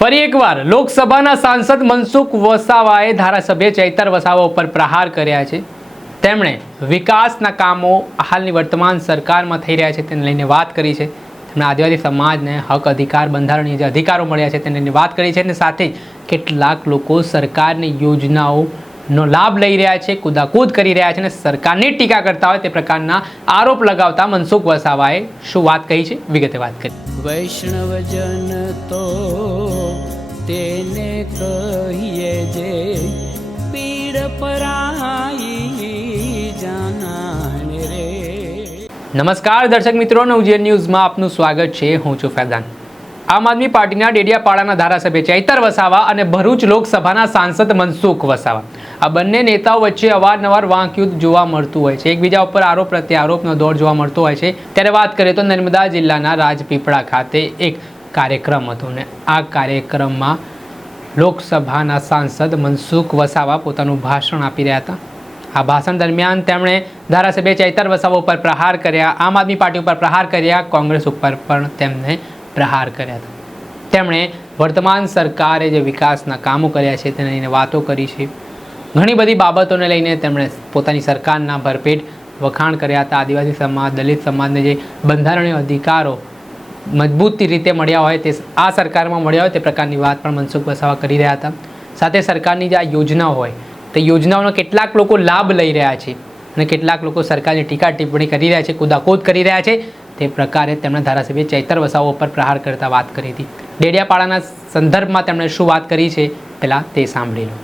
ફરી એકવાર લોકસભાના સાંસદ મનસુખ વસાવાએ ધારાસભ્ય ચૈતર વસાવા ઉપર પ્રહાર કર્યા છે. તેમણે વિકાસના કામો હાલની વર્તમાન સરકારમાં થઈ રહ્યા છે તેને લઈને વાત કરી છે. તેમણે આદિવાસી સમાજને હક અધિકાર બંધારણીય જે અધિકારો મળ્યા છે તેને વાત કરી છે અને સાથે કેટલાક લોકો સરકારની યોજનાઓનો લાભ લઈ રહ્યા છે, કુદાકૂદ કરી રહ્યા છે અને સરકારની ટીકા કરતા હોય તે પ્રકારના આરોપ લગાવતા મનસુખ વસાવાએ શું વાત કહી છે? વિગતે વાત કરી. વૈષ્ણવજન તો તેને કહીએ જે પીડ પરાઈ જાનાને રે. નમસ્કાર, દર્શક મિત્રો, નવજીવન ન્યૂઝમાં આપનું સ્વાગત છે. હું છું ફૈઝાન. આમ આદમી પાર્ટીના ડેડિયાપાડાના ધારાસભ્ય ચૈતર વસાવા અને ભરૂચ લોકસભાના સાંસદ મનસુખ વસાવા. આ બંને નેતાઓ વચ્ચે અવારનવાર વાંકયુદ્ધ જોવા મળતું હોય છે. એકબીજા ઉપર આરોપ પ્રત્યે આરોપનો દોર જોવા મળતો હોય છે. ત્યારે વાત કરીએ તો નર્મદા જિલ્લાના રાજપીપળા ખાતે એક કાર્યક્રમ હતો ને આ કાર્યક્રમમાં લોકસભાના સાંસદ મનસુખ વસાવા પોતાનું ભાષણ આપી રહ્યા હતા. આ ભાષણ દરમિયાન તેમણે ધારાસભ્ય ચૈતર વસાવા ઉપર પ્રહાર કર્યા, આમ આદમી પાર્ટી ઉપર પ્રહાર કર્યા, કોંગ્રેસ ઉપર પણ તેમને પ્રહાર કર્યા હતા. તેમણે વર્તમાન સરકારે જે વિકાસના કામો કર્યા છે તેને લઈને વાતો કરી છે. ઘણી બધી બાબતોને લઈને તેમણે પોતાની સરકારના ભરપેટ વખાણ કર્યા હતા. આદિવાસી સમાજ, દલિત સમાજને જે બંધારણીય અધિકારો મજબૂત રીતે મળ્યા હોય તે આ સરકારમાં મળ્યા હોય તે પ્રકારની વાત પણ મનસુખ વસાવા કરી રહ્યા હતા. સાથે સરકારની જે આ યોજનાઓ હોય, તે યોજનાઓનો કેટલાક લોકો લાભ લઈ રહ્યા છે અને કેટલાક લોકો સરકારની ટીકા ટિપ્પણી કરી રહ્યા છે, કુદાકૂદ કરી રહ્યા છે. તે પ્રકારે તેમણે ધારાસભ્ય ચૈતર વસાવો ઉપર પ્રહાર કરતા વાત કરી હતી. ડેડિયાપાડાના સંદર્ભમાં તેમણે શું વાત કરી છે, પહેલાં તે સાંભળી લો.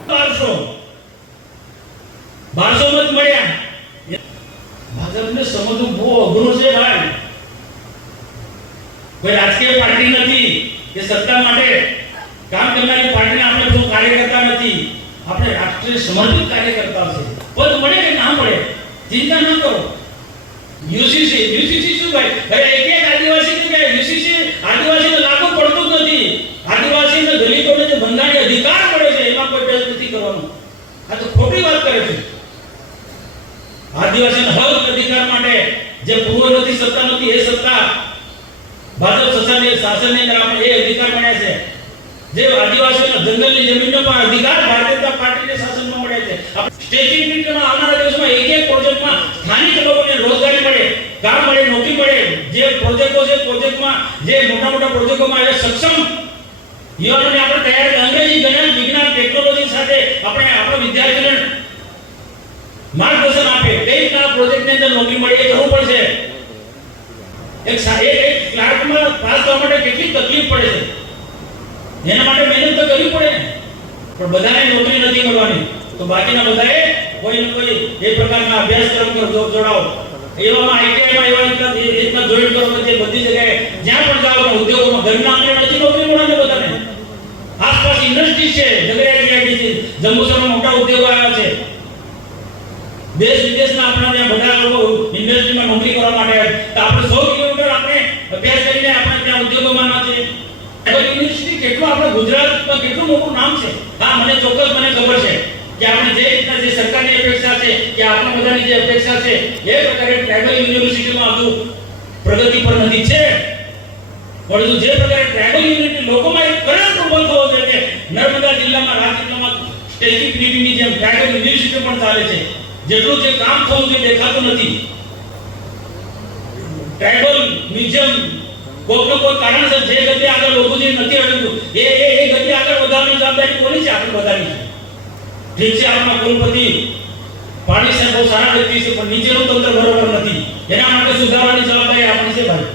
ભાજપને સમજવું બહુ અઘરું છે, ભાઈ. કોઈ રાજકીય પાર્ટી નથી. કે સત્તા માટે કામ કરનારી પાર્ટીને આપણે કોઈ કાર્યકર્તા નથી. આપણે રાષ્ટ્રીય સમર્પિત કાર્યકર્તા છે. પદ મળે કે ના મળે, ચિંતા ન કરો. યુસીસી યુસીસી શું ભાઈ? ભાઈ એક એક આદિવાસી કે યુસીસી આદિવાસીને લાગુ પડતું જ નથી. આદિવાસીને દલિતોને જે બંધારણીય અધિકાર મળે છે, એમાં કોઈ ટેસ્ટ નથી કરવાનું. આ તો ખોટી વાત કરે છે. આદિવાસીના હક અધિકાર માટે જે પૂર્વ નથી સત્તા નથી, એ સત્તા ભાજપ શાસનની શાસનની અંદર આપણે એ અધિકાર મળ્યા છે. જે આદિવાસીઓના જંગલની જમીનનો પણ અધિકાર ભારતીય જનતા પાર્ટીને શાસનમાં મળે છે. સ્ટેચ્યુ યુનિટીમાં આવનારા દિવસમાં એક એક પ્રોજેક્ટમાં સ્થાનિક લોકોને રોજગારી મળે કામ મળે, નોકરી મળે. જે પ્રોજેક્ટો છે, પ્રોજેક્ટમાં જે મોટા મોટા પ્રોજેક્ટોમાં એ સક્ષમ યુવાનોને આપણે તૈયાર અંગ્રેજી ગણન વિજ્ઞાન, ટેકનોલોજી સાથે આપણે આપણા વિદ્યાર્થીઓને માર્ગદર્શન આપે કઈ રીતના પ્રોજેક્ટની અંદર નોકરી મળે, એ જરૂર પડશે. એક એક ક્લાર્કમાં પાસ થવા માટે કેટલી તકલીફ પડે છે? એના માટે મહેનત તો કરવી પડે. પણ બધાને નોકરી નથી મળવાની. તો બાકીના બધાએ કોઈ ને કોઈ એ પ્રકારના અભ્યાસક્રમ જોડાવો. એવામાં આઈટીઆઈમાં એવા રીતના રીતના જોઈન કરો કે બધી જગ્યાએ જ્યાં પણ જાઓ ઉદ્યોગોમાં ઘરના આંગણે નથી નોકરી મળવાની બધાને. આસપાસ ઇન્ડસ્ટ્રી છે જગ્યાએ જંબુસરમાં મોટા ઉદ્યોગો આવ્યા છે. દેશ વિદેશના આપણા ત્યાં બધા ત્યાં છે. ટ્રાઇબલ યુનિવર્સિટી કેટલું આપણે ગુજરાતમાં કેટલું મોટું નામ છે? હા, મને ચોક્કસ મને ખબર છે કે આપણે જે રીતના જે સરકારની અપેક્ષા છે કે આપણે બધાની જે અપેક્ષા છે, એ પ્રકારે ટ્રાઇબલ યુનિવર્સિટીમાં હજુ પ્રગતિ પર નથી. છે. પરંતુ જે પ્રકારે ટ્રાઇબલ યુનિટી લોકોમાં એક કરાર ઊભો થવો જોઈએ કે નર્મદા જિલ્લામાં રાજ્યમાં સ્ટેચ્યુ ક્રિએટિવની જેમ ટ્રાઇબલ યુનિવર્સિટી પણ ચાલે છે. જેટલું જે કામ થવું છે દેખાતું નથી. ટ્રાઇબલ મ્યુઝિયમ કોઈકનો કોઈ કારણસર જે ગતિ આગળ લોકો જે નથી અડકતું એ એ એ ગતિ આગળ વધારવાની જવાબદારી કોની છે આગળ વધારવી ઠીક છે, આપણા કુલપતિ પાણી સાહેબ બહુ સારા વ્યક્તિ છે, પણ નીચેનું તંત્ર બરોબર નથી. એના માટે સુધારવાની જવાબદારી આપણી છે ભાઈ.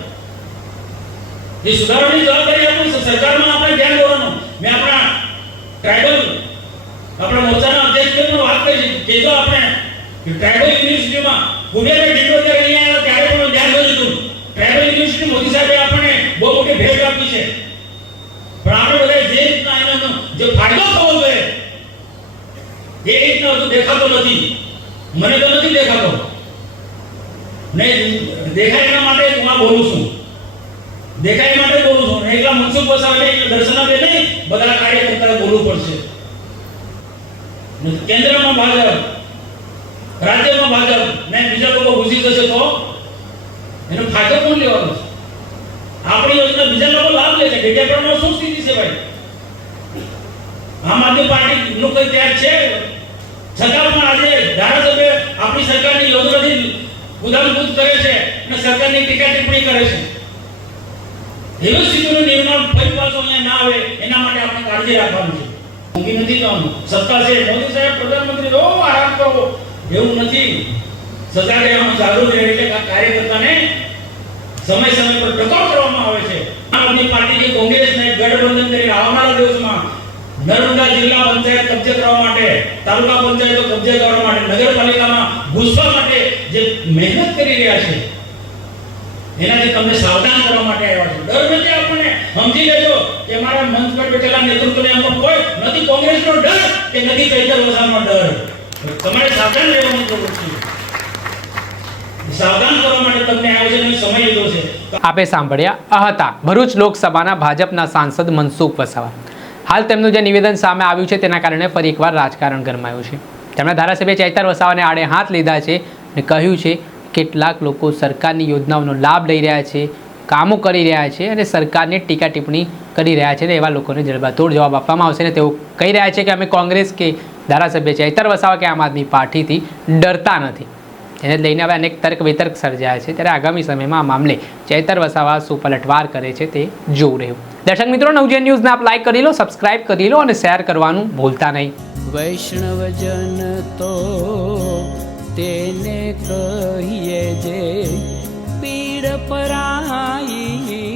એ સુધારવાની જવાબદારી આપણી છે. સરકારમાં આપણે ધ્યાન દોરવાનું. મેં આપણા ટ્રાઇબલ, આપણા મોરચાના અધ્યક્ષને વાત કરી કે જો આપણે ટ્રાઇબલ યુનિવર્સિટીમાં પુણેના ડિગ્રી જ્યારે અહીંયા ત્યારે પણ ધ્યાન દોર્યું હતું ટ્રાઇબલ યુનિવર્સિટી મોદી સાહેબે મોટી ભેટ આપી છે. પણ બધા જે રીતના એનો જે ફાયદો થવો જોઈએ, એ રીતના હજુ દેખાતો નથી. મને તો નથી દેખાતો. નહીં, દેખાય એના માટે હું આ બોલું છું. દેખાય માટે બોલું છું. એકલા મનસુખ વસાવે દર્શન આપે નહીં બધા કાર્યકર્તાએ બોલવું પડશે. કેન્દ્રમાં ભાજપ રાજ્યમાં ભાજપ ને બીજા લોકો ઘૂસી જશે તો? એનો ફાયદો કોણ લેવાનો છે? આપણી યોજના બીજા લોકો લાભ લે છે. ડેડિયાપાડામાં શું સ્થિતિ છે ભાઈ. આમ આદમી પાર્ટી નું કોઈ ત્યાગ છે? છતાં પણ આજે ધારાસભ્ય આપણી સરકારની યોજનાથી ગુદામગુદ કરે છે અને સરકારની ટીકા ટિપ્પણી કરે છે. એવી નિર્માણ ફરી પાછું અહીંયા ના આવે, એના માટે આપણે કાળજી રાખવાનું છે. મૂકી નથી જવાનું. સત્તા છે. મોદી સાહેબ, પ્રધાનમંત્રી, ઓ આરામ કરો. એવું નથી. સજા રહેવાનું જાગૃત રહે એટલે કાર્યકર્તાને સમય સમય પર ટકોર કરવામાં આવે છે. આમ આદમી પાર્ટી કે કોંગ્રેસને ગઠબંધન કરી આવનારા દિવસમાં નર્મદા જિલ્લા પંચાયત કબજે કરવા માટે, તાલુકા પંચાયતો કબજે કરવા માટે, નગરપાલિકામાં ઘૂસવા માટે જે મહેનત કરી રહ્યા છે એનાથી તમને સાવધાન કરવા માટે આવ્યા છો. ડર નથી આપણને સમજી લેજો કે મારા મંચ પર બેઠેલા નેતૃત્વને એમનો કોઈ, નથી કોંગ્રેસનો ડર કે નથી ચૈતર વસાવાનો ડર. તમારે સાવધાન રહેવાની જરૂર છે. સાવધાન કરવા માટે તમને આવ્યો છે અને સમય લીધો છે આપે સાંભળ્યા હતા ભરૂચ લોકસભાના ભાજપના સાંસદ મનસુખ વસાવા. હાલ તેમનું જે નિવેદન સામે આવ્યું છે તેના કારણે ફરી એકવાર રાજકારણ ગરમાયું છે. તેમણે ધારાસભ્ય ચૈતર વસાવાને આડે હાથ લીધા છે અને કહ્યું છે, કેટલાક લોકો સરકારની યોજનાઓનો લાભ લઈ રહ્યા છે, કામો કરી રહ્યા છે અને સરકારને ટીકા ટિપ્પણી કરી રહ્યા છે અને એવા લોકોને જડબાતોડ જવાબ આપવામાં આવશે. ને તેઓ કહી રહ્યા છે કે અમે કોંગ્રેસ કે ધારાસભ્ય ચૈતર વસાવા કે આમ આદમી પાર્ટીથી ડરતા નથી. એને લઈને હવે અનેક તર્ક વિતર્ક સર્જાયા છે. ત્યારે આગામી સમયમાં આ મામલે ચૈતર વસાવા શું પલટવાર કરે છે તે જોવું રહ્યું. દર્શક મિત્રો નવજન ન્યૂઝને આપ લાઈક કરી લો સબસ્ક્રાઇબ કરી લો અને શેર કરવાનું ભૂલતા નહીં. વૈષ્ણવજન તો તેને કહીએ જે પીડ પરાઈ